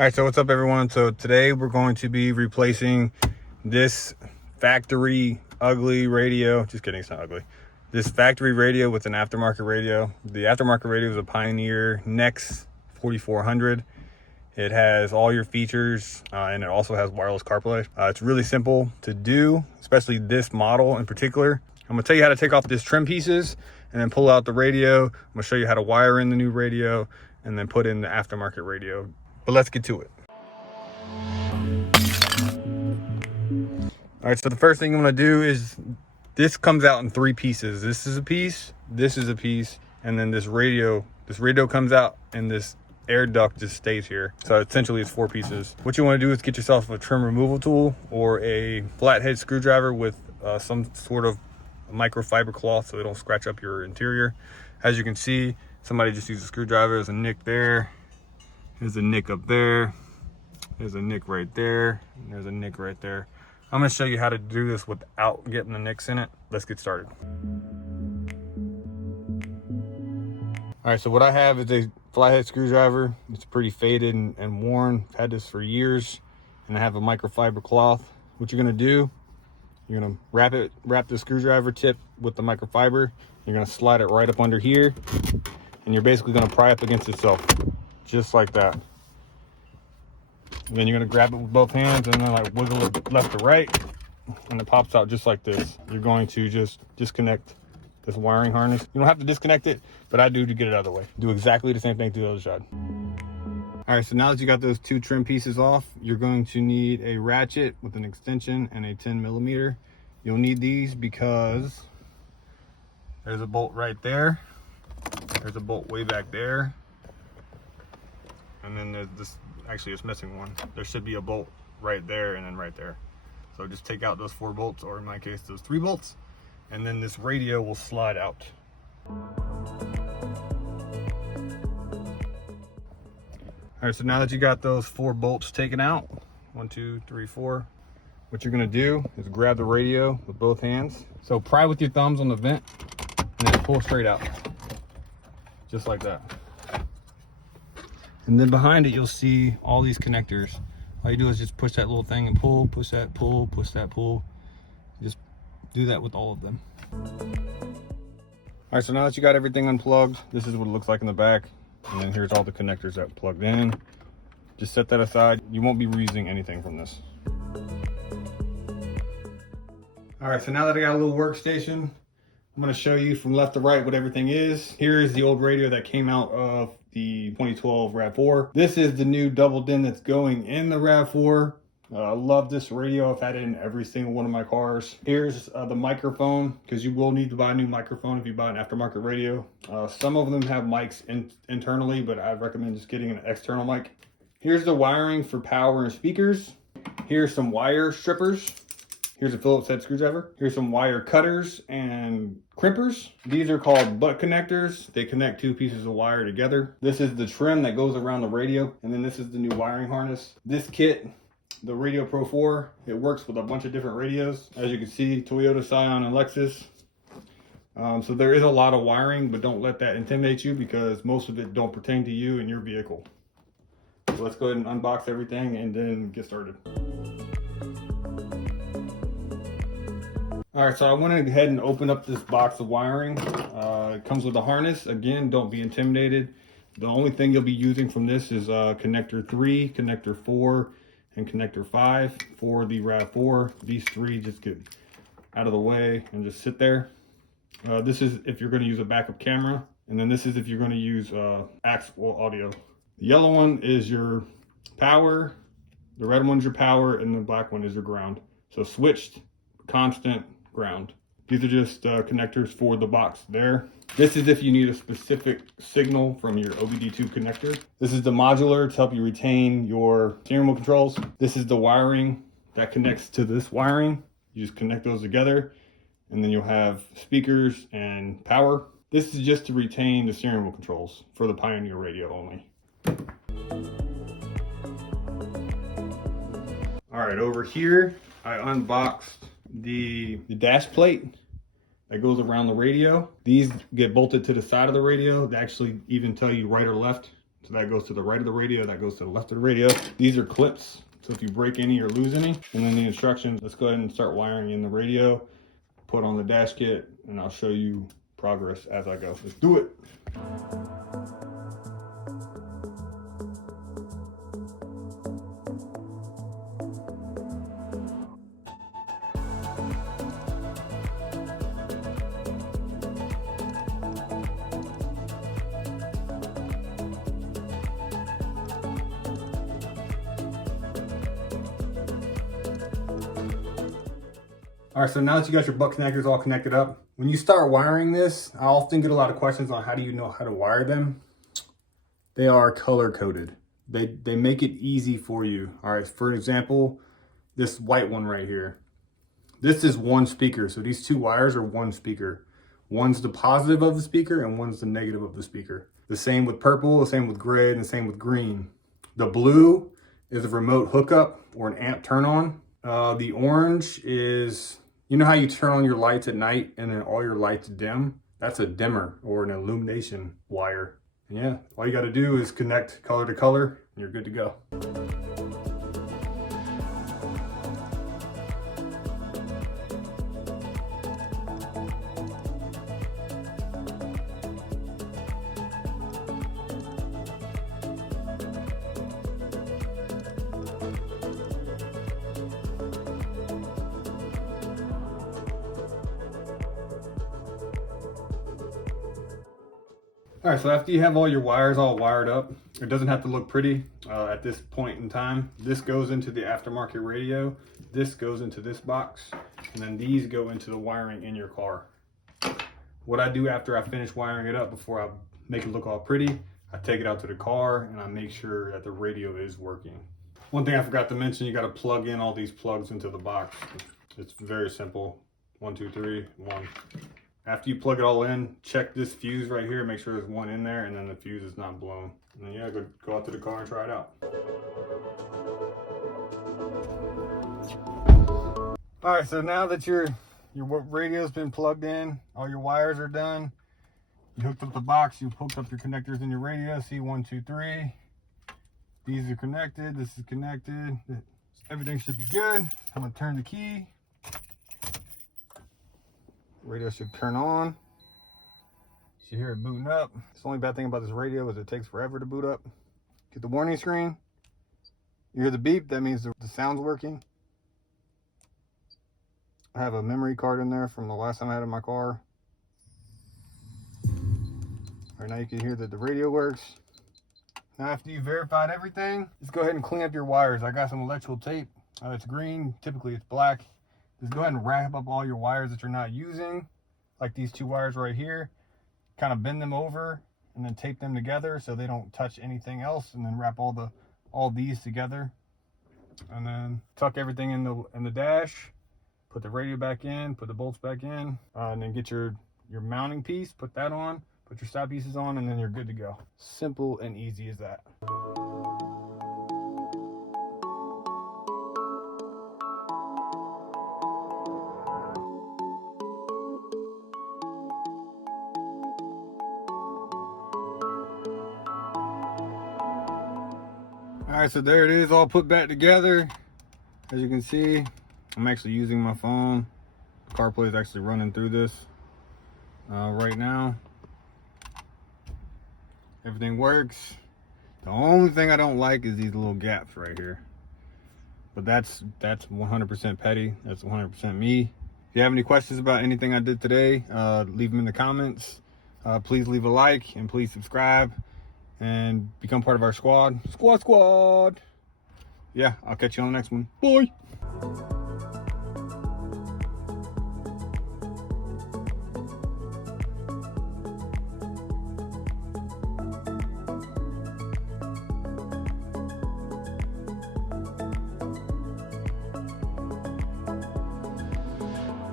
All right, so what's up everyone? So today we're going to be replacing this factory ugly radio. Just kidding, it's not ugly. This factory radio with an aftermarket radio. The aftermarket radio is a Pioneer NEX 4400. It has all your features and it also has wireless CarPlay. It's really simple to do, especially this model in particular. I'm gonna tell you how to take off these trim pieces and then pull out the radio. I'm gonna show you how to wire in the new radio and then put in the aftermarket radio. But let's get to it. All right, so the first thing I'm gonna do is, this comes out in 3 pieces. This is a piece, this is a piece, and then this radio comes out and this air duct just stays here. So essentially it's 4 pieces. What you wanna do is get yourself a trim removal tool or a flathead screwdriver with some sort of microfiber cloth so they don't scratch up your interior. As you can see, somebody just used a screwdriver. There's a nick there. There's a nick up there. There's a nick right there. And there's a nick right there. I'm gonna show you how to do this without getting the nicks in it. Let's get started. All right, so what I have is a flathead screwdriver. It's pretty faded and worn. I've had this for years. And I have a microfiber cloth. What you're gonna do, you're gonna wrap the screwdriver tip with the microfiber. You're gonna slide it right up under here. And you're basically gonna pry up against itself. Just like that. And then you're gonna grab it with both hands and then like wiggle it left to right, and it pops out just like this. You're going to just disconnect this wiring harness. You don't have to disconnect it, but I do to get it out of the way. Do exactly the same thing to the other side. All right, so now that you got those 2 trim pieces off, you're going to need a ratchet with an extension and a 10mm. You'll need these because there's a bolt right there. There's a bolt way back there. And then there's this, actually it's missing one. There should be a bolt right there and then right there. So just take out those 4 bolts, or in my case, those 3 bolts, and then this radio will slide out. All right, so now that you got those 4 bolts taken out, 1, 2, 3, 4, what you're gonna do is grab the radio with both hands. So pry with your thumbs on the vent and then pull straight out, just like that. And then behind it, you'll see all these connectors. All you do is just push that little thing and pull, push that, pull, push that, pull. Just do that with all of them. All right, so now that you got everything unplugged, this is what it looks like in the back. And then here's all the connectors that plugged in. Just set that aside. You won't be reusing anything from this. All right, so now that I got a little workstation, I'm gonna show you from left to right what everything is. Here is the old radio that came out of the 2012 RAV4. This is the new double din that's going in the RAV4. I love this radio. I've had it in every single one of my cars. Here's the microphone, because you will need to buy a new microphone if you buy an aftermarket radio. Some of them have mics internally, but I recommend just getting an external mic. Here's the wiring for power and speakers. Here's some wire strippers. Here's a Phillips head screwdriver. Here's some wire cutters and crimpers. These are called butt connectors. They connect 2 pieces of wire together. This is the trim that goes around the radio. And then this is the new wiring harness. This kit, the Radio Pro 4, it works with a bunch of different radios. As you can see, Toyota, Scion, and Lexus. So there is a lot of wiring, but don't let that intimidate you because most of it don't pertain to you and your vehicle. So let's go ahead and unbox everything and then get started. All right, so I went ahead and opened up this box of wiring. It comes with a harness. Again, don't be intimidated. The only thing you'll be using from this is connector 3, connector 4, and connector 5 for the RAV4. These 3 just get out of the way and just sit there. This is if you're going to use a backup camera, and then this is if you're going to use actual audio. The yellow one is your power, the red one's your power, and the black one is your ground. So switched, constant, ground. These are just connectors for the box there. This is if you need a specific signal from your OBD2 connector. This is the modular to help you retain your steering wheel controls. This is the wiring that connects to this wiring. You just connect those together and then you'll have speakers and power. This is just to retain the steering wheel controls for the Pioneer radio only. All right, over here, I unboxed the dash plate that goes around the radio. These get bolted to the side of the radio. They actually even tell you right or left So that goes to the right of the radio, that goes to the left of the radio. These are clips, so if you break any or lose any. And then the instructions, let's go ahead and start wiring in the radio, put on the dash kit, and I'll show you progress as I go. Let's do it. All right, so now that you got your butt connectors all connected up, when you start wiring this, I often get a lot of questions on how do you know how to wire them. They are color coded. They make it easy for you. All right, for example, this white one right here. This is one speaker, so these two wires are one speaker. One's the positive of the speaker and one's the negative of the speaker. The same with purple, the same with gray, and the same with green. The blue is a remote hookup or an amp turn on. The orange is, you know how you turn on your lights at night and then all your lights dim? That's a dimmer or an illumination wire. And yeah, all you gotta do is connect color to color and you're good to go. All right, so after you have all your wires all wired up, it doesn't have to look pretty at this point in time. This goes into the aftermarket radio, this goes into this box, and then these go into the wiring in your car. What I do after I finish wiring it up, before I make it look all pretty, I take it out to the car and I make sure that the radio is working. One thing I forgot to mention, you got to plug in all these plugs into the box. It's very simple. 1, 2, 3, 1. After you plug it all in, check this fuse right here, make sure there's one in there and then the fuse is not blown. And then yeah, go out to the car and try it out. All right, so now that your radio's been plugged in, all your wires are done, you hooked up the box, you hooked up your connectors in your radio, see 1, 2, 3. These are connected, this is connected. Everything should be good. I'm gonna turn the key. Radio should turn on. You hear it booting up. The only bad thing about this radio is it takes forever to boot up. Get the warning screen. You hear the beep, that means the sound's working. I have a memory card in there from the last time I had it in my car. All right, now you can hear that the radio works. Now after you've verified everything, just go ahead and clean up your wires. I got some electrical tape. It's green, typically it's black. Just go ahead and wrap up all your wires that you're not using, like these two wires right here. Kind of bend them over and then tape them together so they don't touch anything else, and then wrap all these together. And then tuck everything in the dash, put the radio back in, put the bolts back in, and then get your mounting piece, put that on, put your side pieces on, and then you're good to go. Simple and easy as that. All right, so there it is, all put back together. As you can see, I'm actually using my phone. CarPlay is actually running through this right now. Everything works. The only thing I don't like is these little gaps right here. But that's 100% petty. That's 100% me. If you have any questions about anything I did today, leave them in the comments. Please leave a like and please subscribe and become part of our squad. Squad. Yeah, I'll catch you on the next one. Bye.